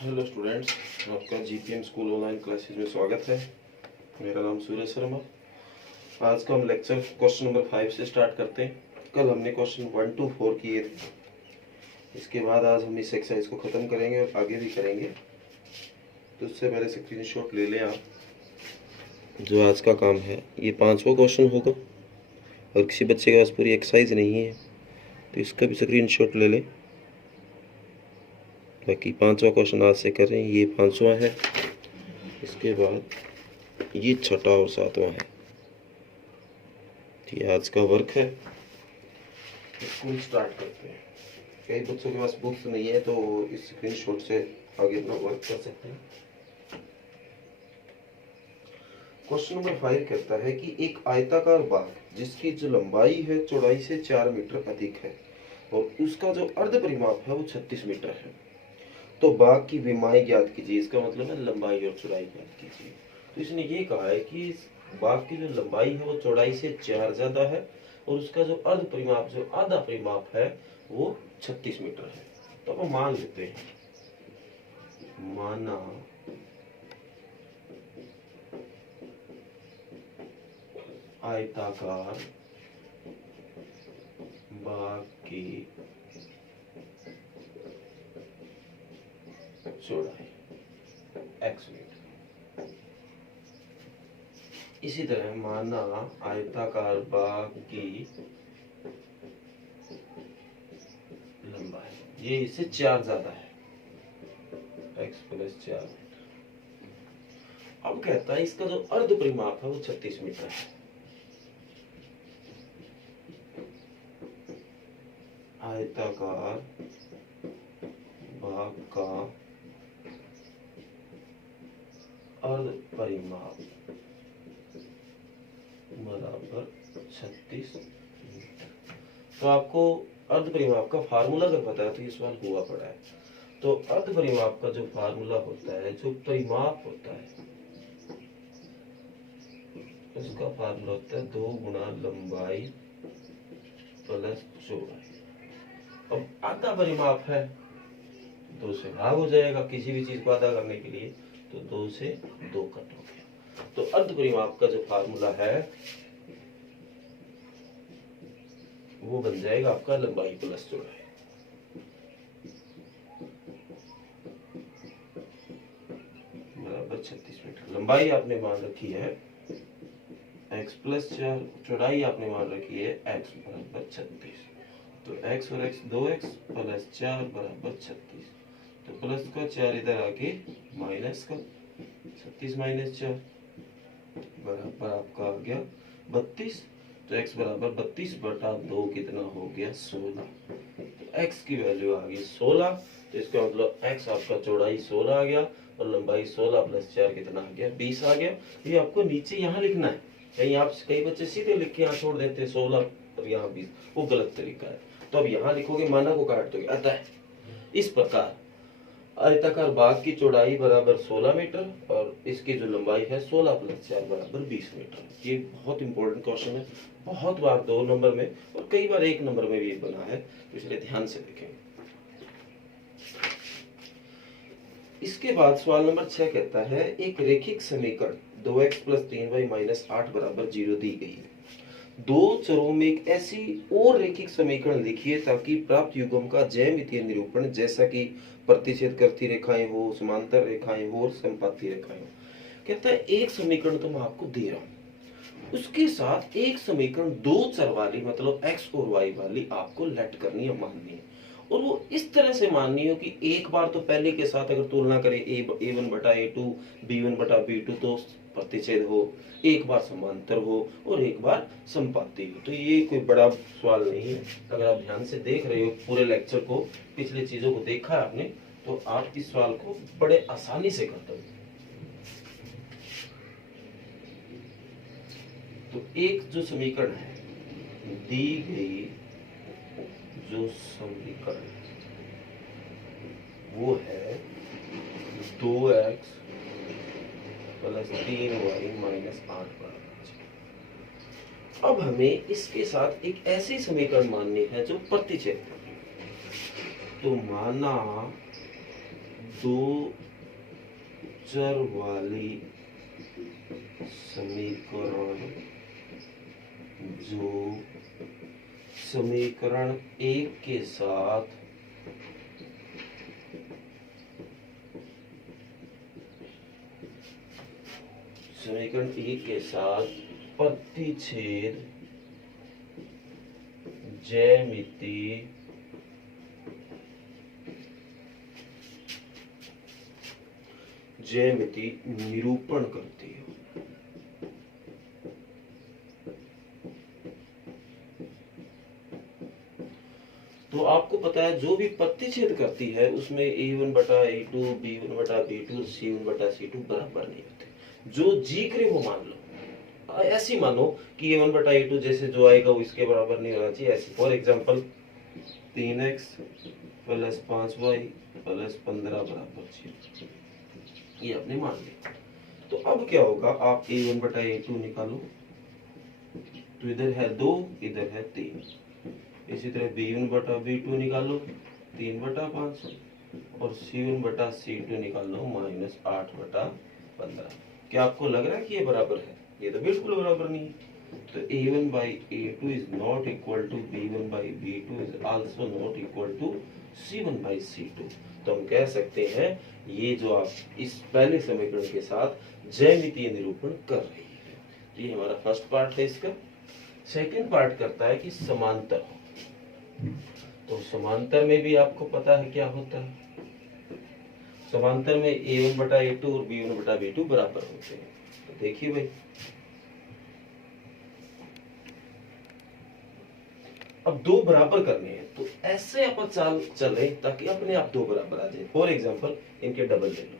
Hello students, आपका GPM school online classes में स्वागत है। मेरा नाम सूर्य शर्मा। आज का हम लेक्चर क्वेश्चन नंबर 5 से स्टार्ट करते हैं। कल हमने क्वेश्चन 1 to 4 किए थे। इसके बाद आज हम इस एक्सरसाइज को ख़त्म करेंगे और आगे भी करेंगे। तो उससे पहले स्क्रीनशॉट ले लें आप। जो आज का काम है ये 5वां क्वेश्चन होगा और किसी बच्चे के पास पूरी एक्सरसाइज नहीं है तो इसका भी स्क्रीनशॉट ले लें। बाकी 5वां क्वेश्चन आज से कर रहे हैं, ये 5वां है। इसके बाद ये 6वां और 7वां है। ये आज का वर्क है। स्कूल स्टार्ट करते हैं। कई बच्चों के पास बुक्स नहीं है तो इस स्क्रीनशॉट से आगे अपना वर्क कर सकते हैं। क्वेश्चन नंबर 5 कहता है कि एक आयताकार बाग जिसकी जो लंबाई है चौड़ाई से 4 मीटर अधिक है और उसका जो अर्ध परिमाप है वो 36 मीटर है, तो बाग की विमाएं ज्ञात कीजिए। इसका मतलब है लंबाई और चौड़ाई ज्ञात कीजिए। तो इसने ये कहा है कि इस बाग की जो लंबाई है वो चौड़ाई से 4 ज्यादा है और उसका जो अर्ध परिमाप जो आधा परिमाप है वो 36 मीटर है। तो अब मान लेते हैं, माना आयताकार बाग की चौड़ाई x मीटर। इसी तरह माना आयताकार बाग की लंबाई ये इससे 4 ज्यादा है, x + 4 मीटर। अब कहता है इसका जो अर्ध परिमाप है वो 36 मीटर है। आयताकार बाग का अर्ध परिमाप बराबर 36 मीटर। तो आपको अर्ध परिमाप का फार्मूला अगर पता है तो ये सवाल हुआ पड़ा है। तो अर्ध परिमाप का जो फार्मूला होता है, जो परिमाप होता है, उसका फार्मूला होता है 2 गुना लंबाई प्लस चौड़ाई। अब आधा परिमाप है 2 से भाग हो जाएगा, किसी भी चीज को आधा करने के लिए, तो 2 से 2 कट हो गया। तो अर्ध परिमाप का जो फार्मूला है वो बन जाएगा आपका लंबाई प्लस चौड़ाई। बराबर 36 मीटर। लंबाई आपने मान रखी है x + 4, चौड़ाई आपने मान रखी है x बराबर 36। तो x और x 2x + 4 बराबर 36। तो प्लस का 4 इधर आके माइनस का 36 - 4 बराबर आपका आ गया 32। तो x बराबर 32/2 कितना हो गया 16। तो x की वैल्यू आ गई 16। तो इसका मतलब x आपका चौड़ाई 16 आ गया और लंबाई 16 + 4 कितना आ गया 20 आ गया। ये आपको नीचे यहाँ लिखना है। कई बच्चे सीधे लिख के यहाँ छोड़ देते हैं 16 और यहाँ 20, वो गलत तरीका है। तो अब यहाँ लिखोगे, माना को काट दोगे, आता है इस प्रकार। आयताकार बाग की चौड़ाई बराबर 16 मीटर और इसकी जो लंबाई है 16 + 4 बराबर 20 मीटर। ये बहुत इंपॉर्टेंट क्वेश्चन है। बहुत बार 2 नंबर में और कई बार 1 नंबर में भी बना है, तो इसलिए ध्यान से देखें। इसके बाद सवाल नंबर 6 कहता है एक रेखिक समीकरण 2x + 3y - 8 बराबर 0 दी गई है। 2 चरों में एक ऐसी और रेखिक समीकरण लिखिए ताकि प्राप्त युग्म का ज्यामितीय निरूपण जैसा कि प्रतिच्छेद करती रेखाएं हो, समांतर रेखाएं हो और संपाती रेखाएं हो। कहता है एक समीकरण तो मैं आपको दे रहा हूं, उसके साथ एक समीकरण 2 चर वाली मतलब x और y वाली आपको लेट करनी है, माननी है। और वो इस तरह से माननी हो कि एक बार तो पहले के साथ अगर तुलना करें a1/a2 b1/b2 तो प्रतिच्छेद हो, एक बार समांतर हो और एक बार संपाती हो। तो ये कोई बड़ा सवाल नहीं है। अगर आप ध्यान से देख रहे हो पूरे लेक्चर को, पिछले चीजों को देखा है आपने, तो आप इस सवाल को बड़े आसानी से कर दोगे। तो एक जो समीकरण है, दी गई जो समीकरण वो है 2x + 3y - 8 बराबर 0। अब हमें इसके साथ एक ऐसी समीकरण माननी है जो प्रतिच्छेद करे। तो माना दो चर वाली समीकरण जो समीकरण एक के साथ प्रतिच्छेद ज्यामिति निरूपण करती है। तो आपको पता है जो भी प्रतिच्छेद करती है उसमें a1 बटा a2, b1 बटा b2, c1 बटा c2 बराबर नहीं होते। जो जी करे वो मान लो, ऐसी मानो कि a1 बटा a2 जैसे जो आएगा वो इसके बराबर नहीं होना चाहिए। ऐसे for example 3x plus 5y plus 15 बराबर 0, ये आपने मान लिया। तो अब क्या होगा, आप a1 बटा a2 निकालो, तो इधर है 2, इधर है 3। इसी तरह b1 बटा b2 निकालो 3 बटा 5, और c1 बटा c2 निकालो -8 बटा 15। क्या आपको लग रहा है कि ये बराबर है? ये तो बिल्कुल बराबर नहीं है। तो a1 by a2 is not equal to b1 by b2 is also not equal to c1 by c2। तो हम कह सकते हैं ये जो आप इस पहले समीकरण के साथ ज्यामितीय निरूपण कर रही है। तो ये हमारा फर्स्ट पार्ट है इसका। सेकंड पार्ट करता है कि समांतर। तो समांतर में भी आपको पता है क्या होता है, समांतर में a1 बटा a2 और b1 बटा b2 बराबर होते हैं। तो देखिए भाई, अब दो बराबर करने हैं तो ऐसे अपन चाल चले ताकि अपने आप दो बराबर आ जाए। फॉर एग्जांपल इनके डबल ले लो,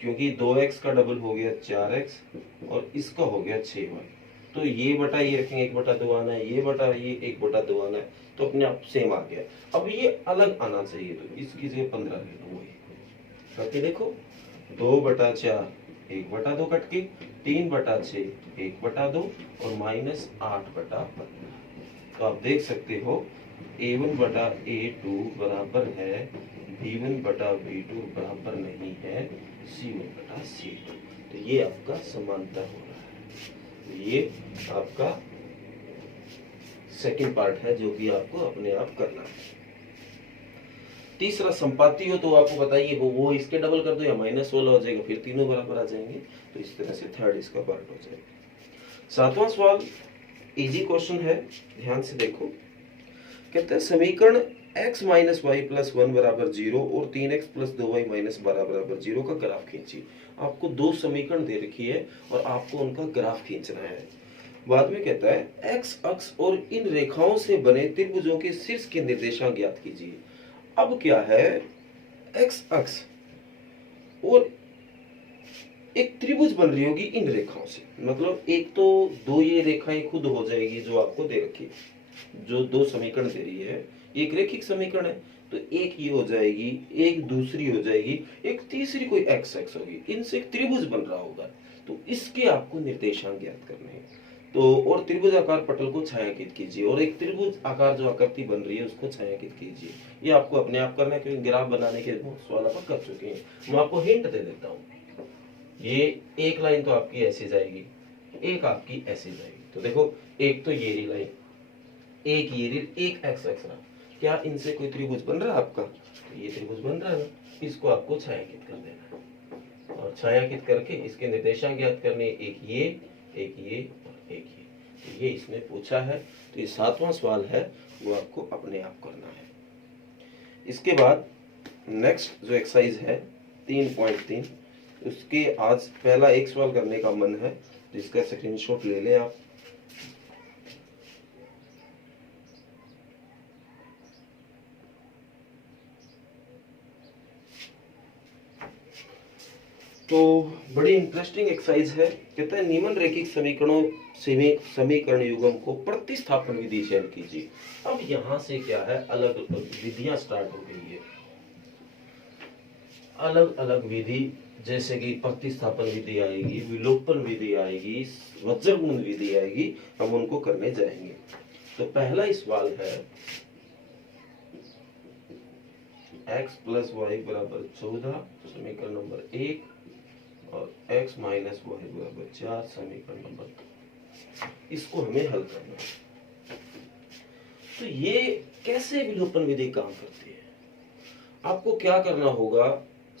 क्योंकि 2x का डबल हो गया 4x और इसका हो गया 6y। तो ये बटा ये रखेंगे 1 बटा 2 आना है, ये बटा ये 1 बटा 2 आना है, तो अपने आप सेम आ गया। अब ये अलग आना चाहिए, तो इसकी जगह 15 ले लो। वही करके देखो, 2 बटा 4 1 बटा 2 कट के 3 बटा 6 1 बटा 2 और -8 बटा 15। तो आप देख सकते हो a1 बटा a2 बराबर है b1 बटा b2 बराबर नहीं है c1 बटा c2। तो ये आपका समांतर हो रहा है। तो ये आपका सेकंड पार्ट है जो कि आपको अपने आप करना है। तीसरा संपाती हो तो आपको बताइए वो इसके डबल कर दो या -16 हो जाएगा, फिर तीनों बराबर आ जाएंगे। तो इस तरह से थर्ड इसका पार्ट हो जाएगा। सातवां सवाल इजी क्वेश्चन है, ध्यान से देखो। कहते हैं समीकरण x माइनस वाई प्लस 1 बराबर 0 और 3x प्लस 2y माइनस 12 बराबर 0 का ग्राफ खींचिए। आपको दो समीकरण दे रखी है और आपको उनका ग्राफ खींचना है। बाद में कहता है x अक्ष और इन रेखाओं से बने त्रिभुजों के शीर्ष के निर्देशांक ज्ञात कीजिए। अब क्या है, x अक्ष और एक त्रिभुज बन रही होगी इन रेखाओं से, मतलब एक तो दो ये रेखाएं खुद हो जाएगी जो आपको दे रखी है, जो दो समीकरण दे रही है, एक रेखिक समीकरण है, तो एक ये हो जाएगी, एक दूसरी हो जाएगी, एक तीसरी कोई एक्स एक्स होगी, इनसे एक त्रिभुज बन रहा होगा। तो इसके आपको निर्देशांक ज्ञात करने हैं। तो और त्रिभुज आकार पटल को छायांकित कीजिए और एक त्रिभुज आकार जो आकृति बन रही है उसको छायांकित कीजिए। ये आपको अपने आप करना है क्योंकि ग्राफ बनाने के बहुत सवाल आप कर चुके हैं। मैं आपको हिंट दे देता हूँ। ये एक लाइन तो आपकी ऐसे जाएगी, एक आपकी ऐसे जाएगी। तो देखो एक तो ये लाइन, एक ये एक एक्स एक्स रहा, क्या इनसे कोई त्रिभुज बन रहा है आपका? तो ये त्रिभुज बन रहा है ना, इसको आपको छायांकित कर देना है और छायांकित करके इसके निर्देशांक ज्ञात करने, एक ये और एक ये। तो ये इसने पूछा है। तो ये सातवां सवाल है वो आपको अपने आप करना है। इसके बाद नेक्स्ट जो एक्सरसाइज है 3.3, उसके आज पहला एक सवाल करने का मन है, जिसका स्क्रीनशॉट ले लें आप। तो बड़ी इंटरेस्टिंग एक्सरसाइज है। कहता है निम्न रैखिक समीकरणों समीकरण युग्म को प्रतिस्थापन विधि चयन कीजिए। अब यहाँ से क्या है, अलग अलग विधियां स्टार्ट हो गई है। अलग अलग विधि जैसे कि प्रतिस्थापन विधि आएगी, विलोपन विधि आएगी, वज्रगुण विधि आएगी, हम उनको करने जाएंगे। तो पहला सवाल है, x प्लस वाई बराबर 14 समीकरण नंबर 1 और x माइनस वाई बराबर 4 समीकरण नंबर 2। इसको हमें हल करना है। तो ये कैसे विलोपन विधि काम करती है? आपको क्या करना होगा,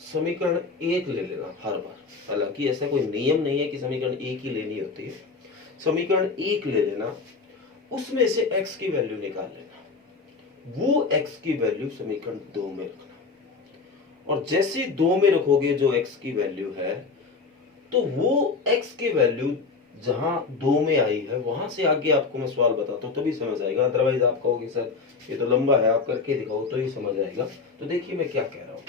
समीकरण 1 ले लेना हर बार। हालांकि ऐसा कोई नियम नहीं है कि समीकरण 1 ही लेनी होती है। समीकरण 1 ले लेना, उसमें से x की वैल्यू निकाल लेना, वो x की वैल्यू समीकरण 2 में रखना। और जैसे 2 में रखोगे जो x की वैल्यू है, तो वो x की वैल्यू जहां 2 में आई है वहां से आगे आपको मैं सवाल बताता हूं तभी समझ आएगा। अदरवाइज आप कहोगे सर ये तो लंबा है, आप करके दिखाओ तो ही समझ आएगा। तो देखिए मैं क्या कह रहा हूं।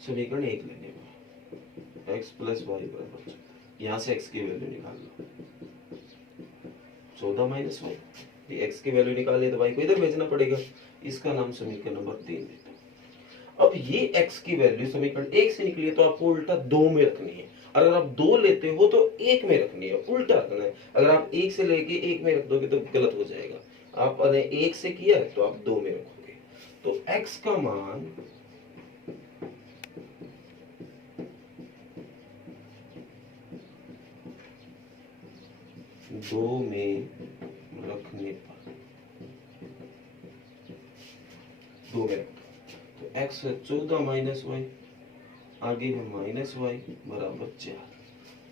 समीकरण 1 लेने में x प्लस वाई बराबर 14, यहां से x की वैल्यू निकाल लो, 14 माइनस वाई। ये x की वैल्यू निकालनी है तो y को इधर भेजना पड़ेगा। इसका नाम समीकरण नंबर 3 देते हैं। अब ये x की वैल्यू समीकरण 1 से निकली है तो आपको उल्टा 2 में रखनी है। अगर आप 2 लेते हो तो 1 में रखनी है, उल्टा रखना है। अगर आप 1 से लेके 1 में रख दोगे तो गलत हो जाएगा। आपने 1 से किया है तो आप 2 में रखोगे। तो x का मान 2 में रखने पर 2 में रखो तो x है 14 माइनस वाई, आगे है माइनस वाई बराबर 4।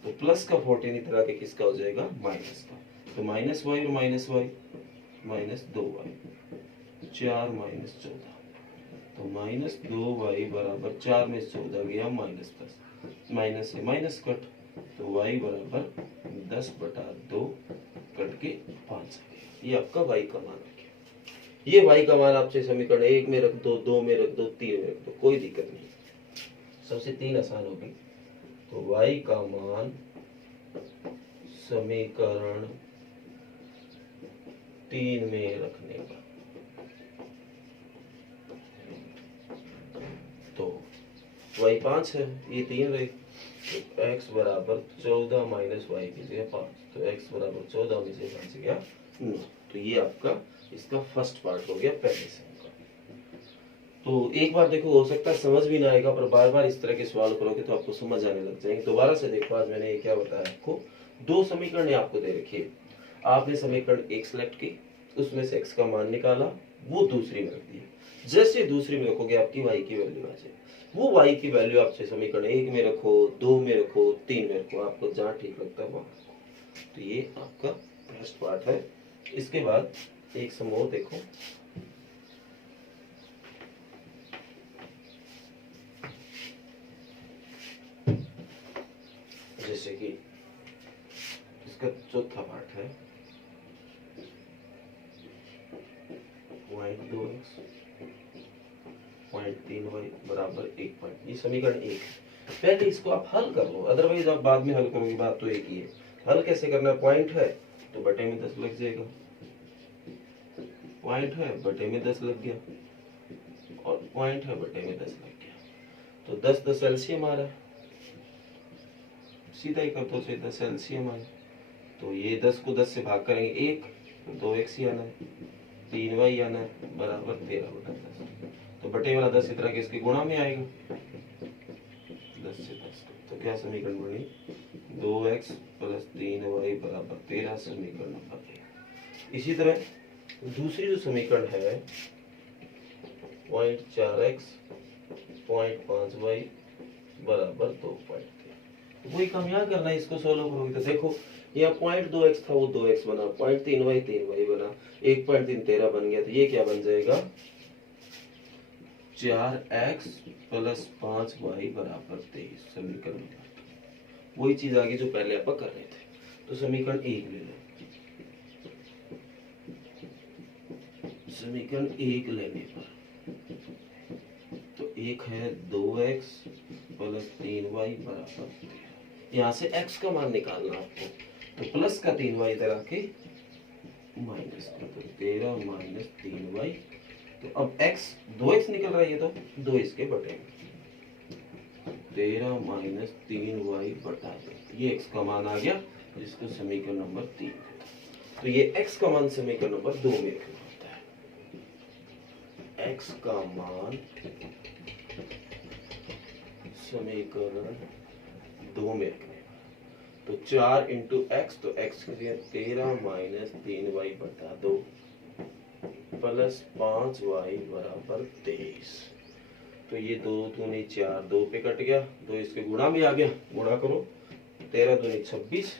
तो प्लस का 14 इधर आके किसका हो जाएगा, माइनस का। तो माइनस वाई और minus y minus 2y, 4 minus 14। तो माइनस 2y बराबर 4 में 14 गया माइनस 10, माइनस से माइनस कट, तो y बराबर 10/2 कट के 5 आ गया। ये आपका y का मान रखिए। ये y का मान आपसे समीकरण 1 में रख दो, 2 में रख दो, 3 में रख दो, कोई दिक्कत नहीं। सबसे 3 आसान होगी। तो y का मान समीकरण 3 में रखने पर, तो y 5 है, ये 3 रहे, तो x बराबर 14 माइनस वाई की जगह 5, तो x बराबर 14 में से 5 गया 9। तो ये आपका इसका फर्स्ट पार्ट हो गया पहले से का। तो एक बार देखो, हो सकता है समझ भी ना आएगा, पर बार बार इस तरह के सवाल करोगे तो आपको समझ आने लग जाएंगे। दोबारा से देखो, आज मैंने ये क्या बताया आपको, 2 समीकरण आपको दे रखी है। आपने समीकरण 1 सेलेक्ट की, उसमें से x का मान निकाला, वो दूसरी में रख दिया। जैसे दूसरी में रखोगे आपकी y की वैल्यू आ जाए। वो y की वैल्यू आपसे समीकरण 1 में रखो, 2 में रखो, 3 में रखो, आपको जहां ठीक लगता है वहां रखो। तो ये आपका फर्स्ट पार्ट है। इसके बाद एक समूह देखो, जैसे कि इसका चौथा पार्ट है 0.2x 0.3y बराबर 1 पॉइंट। ये समीकरण 1 है। पहले इसको आप हल कर लो, अदरवाइज आप बाद में हल करोगे, बात तो एक ही है। हल कैसे करना है, पॉइंट है तो बटे में 10 लग जाएगा, पॉइंट है बटे में 10 लग गया, और पॉइंट है बटे में 10 लग गया। तो 10 10 एलसीएम आ रहा है, सीधा ही कर दो, सीधा एलसीएम आए। तो ये 10 को 10 से भाग करेंगे 1, तो 2x ही आना है, 3y आना है बराबर 13/10। तो बटे वाला 10 इतना के इसके गुणा में आएगा, 10 से 10। तो क्या समीकरण बनी, 2x प्लस 3y बराबर 13 समीकरण नंबर 1। इसी तरह दूसरी जो समीकरण है 0.4x 0.5y बराबर 2.3। वही काम यहाँ करना है, इसको सोल्व करोगे तो देखो यहाँ 0.2x था वो 2x बना, 0.3y 3y बना, 1.3 13 बन गया। तो ये क्या बन जाएगा, 4x प्लस 5y बराबर 23 समीकरण नंबर। वही चीज आगे जो पहले आप कर रहे थे। तो समीकरण 1 ले लो, समीकरण 1 लेने पर तो 1 है 2x प्लस 3y बराबर 13। यहाँ से x का मान निकालना आपको, तो प्लस का 3y इधर आके माइनस का, तो 13 माइनस 3y। तो अब x 2x निकल रहा है, ये तो 2 इसके बटे में, 13 माइनस 3y बटा 2। ये x का मान आ गया, जिसको समीकरण नंबर 3 देता है। तो ये x का मान समीकरण नंबर 2 में रखना होता है। x का मान समीकरण 2 में रखने का, तो 4 इंटू एक्स, तो x के लिए 13 माइनस 3y बटा 2 प्लस 5y बराबर 23। तो ये 2 दूनी 4, 2 पे कट गया, 2 इसके गुणा में आ गया, गुणा करो, 13 दूनी 26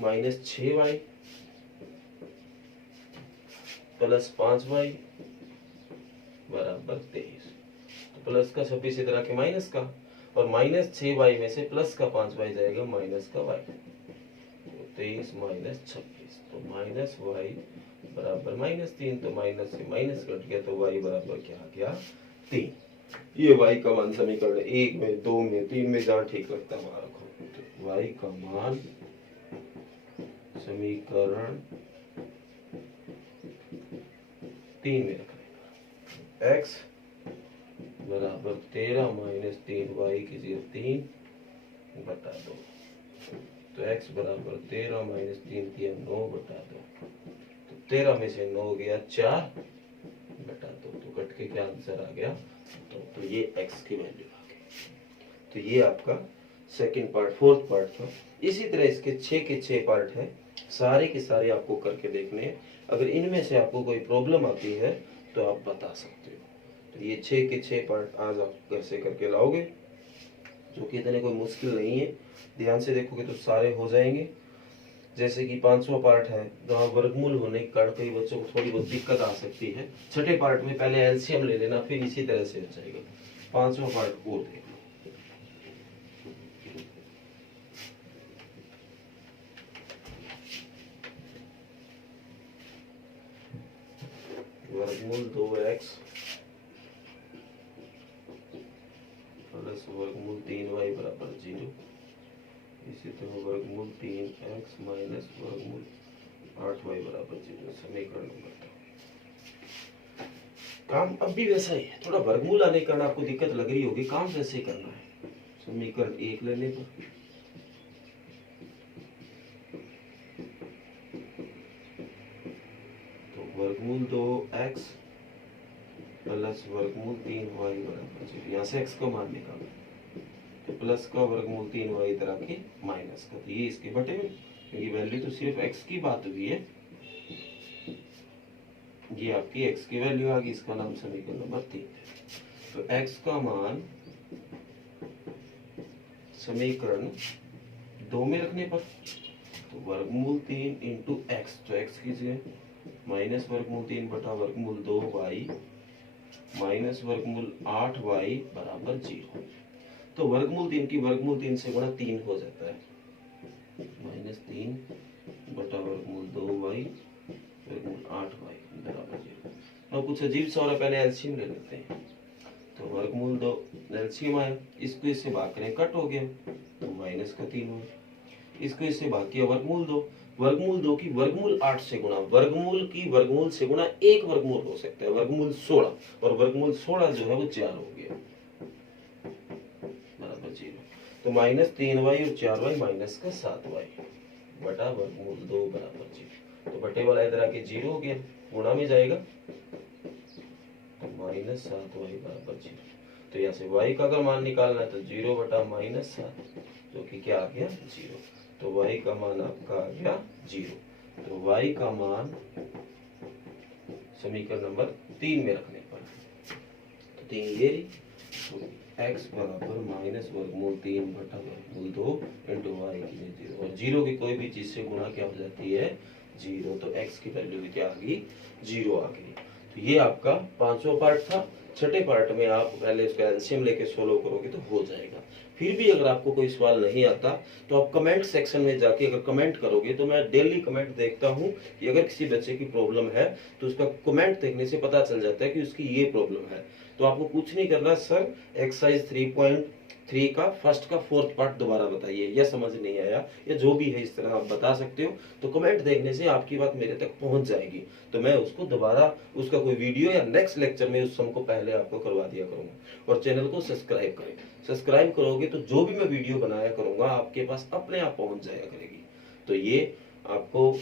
माइनस 6y प्लस 5y बराबर 23। तो प्लस का 26 इधर आके माइनस का, और माइनस 6y में से प्लस का 5y जाएगा माइनस का y, तो 23 माइनस 26, तो माइनस y बराबर माइनस 3। तो माइनस से माइनस कट गया, तो y बराबर क्या आ गया 3। ये y का मान समीकरण 1 में, 2 में, 3 में जहाँ ठीक लगता है वहां रखो। तो y का मान समीकरण 3 में रखने का, x बराबर 13 माइनस 3y की जगह 3 बटा 2। तो x बराबर 13 माइनस 3 किया 9 बटा 2। तो 13 में से 9 गया 4 बटा 2, तो कट के क्या आंसर आ गया। तो ये x की वैल्यू आ गई। तो ये आपका सेकंड पार्ट, फोर्थ पार्ट था। इसी तरह इसके 6 के 6 पार्ट है, सारे के सारे आपको करके देखने हैं। अगर इनमें से आपको कोई प्रॉब्लम आती है तो आप बता सकते हो। तो ये 6 के 6 पार्ट आज आप घर से करके लाओगे, जो कि इतने कोई मुश्किल नहीं है। ध्यान से देखोगे तो सारे हो जाएंगे। जैसे कि 5वां पार्ट है, जहाँ वर्गमूल होने के कारण कई बच्चों को थोड़ी बहुत दिक्कत आ सकती है। छठे पार्ट में पहले एलसीएम ले लेना, फिर इसी तरह से हो जाएगा। 5वां पार्ट और देख लो। वर्गमूल 2x प्लस वर्गमूल 3y बराबर 0। इसी तरह वर्गमूल 3x माइनस वर्गमूल 8y बराबर 0। समीकरण नंबर 2। काम अब भी वैसा ही है, थोड़ा वर्गमूल आने के कारण आपको दिक्कत लग रही होगी, काम वैसे ही करना है। समीकरण 1 लेने पर वर्गमूल 2x प्लस वर्गमूल 3y बराबर 0। यहाँ से x का मान निकालो, तो प्लस का वर्गमूल 3y इधर आके माइनस का, तो ये इसके बटे में, क्योंकि वैल्यू तो सिर्फ x की बात हुई है। ये आपकी x की वैल्यू आ गई, इसका नाम समीकरण नंबर 3। तो x का मान समीकरण 2 में रखने पर, तो वर्गमूल 3 इंटू एक्स, तो x कीजिए माइनस वर्गमूल 3 बटा वर्गमूल 2y माइनस वर्गमूल 8y बराबर 0। तो वर्गमूल 3 की वर्गमूल 3 से गुणा 3 हो जाता है, माइनस 3 बटा वर्गमूल 2y वर्गमूल 8y बराबर 0। अब कुछ अजीब सा हो रहा है, पहले एलसीएम ले लेते हैं। तो वर्गमूल 2 एलसीएम आया, इसको इससे भाग करें कट हो गया, तो माइनस का 3 हो। इसको इससे भाग किया वर्गमूल 2, वर्गमूल 2 की वर्गमूल 8 से गुणा, वर्गमूल की वर्गमूल से गुणा एक वर्गमूल हो सकता है, वर्गमूल 16, और वर्गमूल 16 जो है वो 4 हो गया बराबर 0। तो माइनस 3y और 4y माइनस का 7y बटा वर्गमूल 2 बराबर 0। तो बटे वाला इधर आके 0 हो गया, गुणा में जाएगा, तो माइनस 7y बराबर 0। तो यहाँ से y का अगर मान निकालना है तो 0 बटा माइनस 7, जो कि क्या आ गया 0। तो y का मान आपका आ गया 0। तो y का मान समीकरण नंबर 3 में रखने पर, तो 3 ये रही, तो x बराबर माइनस वर्गमूल 3 बटा वर्गमूल 2 इंटू वाई की 0, और 0 की कोई भी चीज से गुणा क्या हो जाती है 0। तो x की वैल्यू भी क्या आ गई 0 आ गई। तो ये आपका 5वां पार्ट था। छठे पार्ट में आप पहले इसका एलसीएम लेके सोल्व करोगे तो हो जाएगा। फिर भी अगर आपको कोई सवाल नहीं आता तो आप कमेंट सेक्शन में जाके अगर कमेंट करोगे, तो मैं डेली कमेंट देखता हूँ कि अगर किसी बच्चे की प्रॉब्लम है तो उसका कमेंट देखने से पता चल जाता है कि उसकी ये प्रॉब्लम है। तो आपको कुछ नहीं करना सर, एक्सरसाइज 3 का फर्स्ट का फोर्थ पार्ट दोबारा बताइए, या समझ नहीं आया या जो भी है इस तरह आप बता सकते हो। तो कमेंट देखने से आपकी बात मेरे तक पहुंच जाएगी, तो मैं उसको दोबारा उसका कोई वीडियो या नेक्स्ट लेक्चर में उस सम को पहले आपको करवा दिया करूंगा। और चैनल को सब्सक्राइब करें, सब्सक्राइब करोगे तो जो भी मैं वीडियो बनाया करूंगा आपके पास अपने आप पहुंच जाया करेगी। तो ये आपको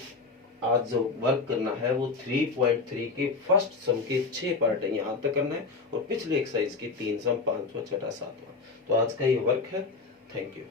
आज जो वर्क करना है वो 3.3 के फर्स्ट सम के 6 पार्ट है, यहाँ तक करना है, और पिछले एक्सरसाइज की 3 सम, 5वां, 6वां, 7वां। तो आज का ये वर्क है। Thank you.